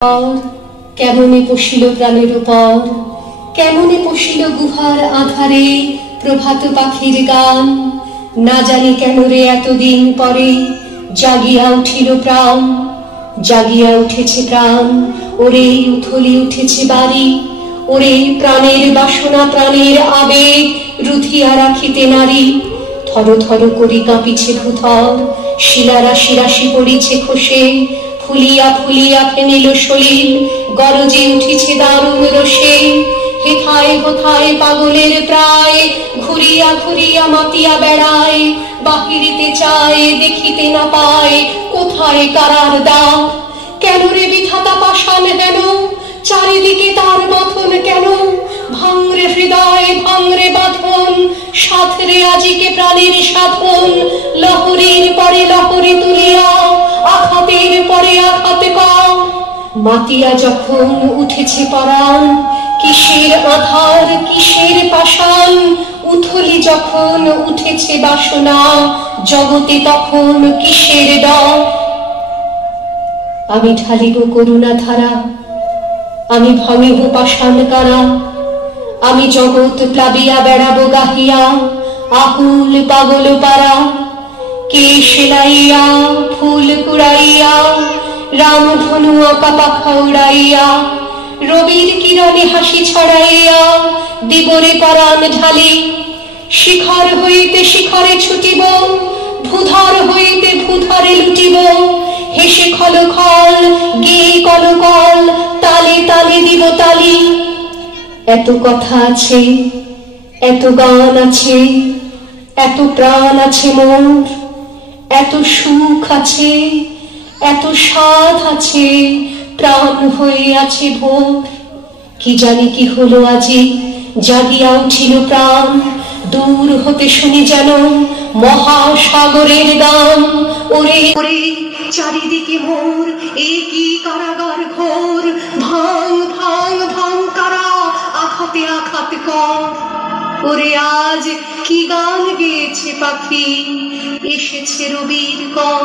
আর কেমনে পশিল প্রাণের উপর, কেমনে পশিল গুহার আধারে প্রভাত পাখির গান। না জানি কেন রে এতদিন পরে জাগিয়া উঠিল প্রাণ, জাগিয়া উঠেছে প্রাণ। ওরে উথলি উঠেছে বাড়ি, ওরে প্রাণের বাসনা প্রাণের আবেগ রুধিয়া রাখিতে নারী। থর থর করি কাঁপিছে ভূধর, শিলারাশি রাশি পড়িছে খসে। ফুলিয়া ফুলিয়া ফেনিল সলিল, গরজে উঠিছে দারুণ রোষে। হেথায় হোথায় পাগলের প্রায়, ঘুরিয়া ঘুরিয়া মাতিয়া বেড়ায়। বাহিরিতে চায় দেখিতে না পায়, কোথায় কারার দ্বার। কেন রে বিধাতা পাষাণ হেন, চারিদিকে তার বাঁধন কেন? ভাঙরে হৃদয় ভাঙরে বাঁধন, সাথরে আজিকে প্রাণের সাধন। লহরীর পরে লহরী তুলিয়া, আঘাতের পরে আঘাত কম। মাতিয়া যখন উঠেছে পরাণ, কিসের আধার কিসের পাষাণ। উথলি যখন উঠেছে বাসনা, জগতে তখন কিসের ডর। আমি ঢালিব করুণা ধারা, আমি ভাঙিব পাষাণ কারা। আমি জগৎ প্লাবিয়া বেড়াবো গাহিয়া, আকুল পাগল পারা। কে সেলাইয়া ফুল কুড়াইয়া, রামধনু আঁকা পাখা উড়াইয়া। রবির কিরণে হাসি ছড়াইয়া, দিবরে পরাণ ঢালি। শিখর হইতে শিখরে ছুটিব, ভূধর হইতে ভূধরে লুটিব। হেসে খল খল গেয়ে কল কল, তালে তালে দিব তালি। এত কথা আছে, এত গান আছে, এত প্রাণ আছে মোর। এত সুখ আছে, এত স্বাদ আছে, প্রাণ হয়ে আছে ভোর। কি জানি কি হলো আজি, জাগিয়া উঠিল প্রাণ। দূর হতে শুনি যেন মহাসাগরের গান। ওরে ওরে চারিদিকে মোর, এ কি কারাগার ঘোর। ভাঙ ভাঙ ভাঙ কারা, আঘাতে আঘাত কর। ওরে আজ কি গান গেয়েছে পাখি, এসেছে রবির কর।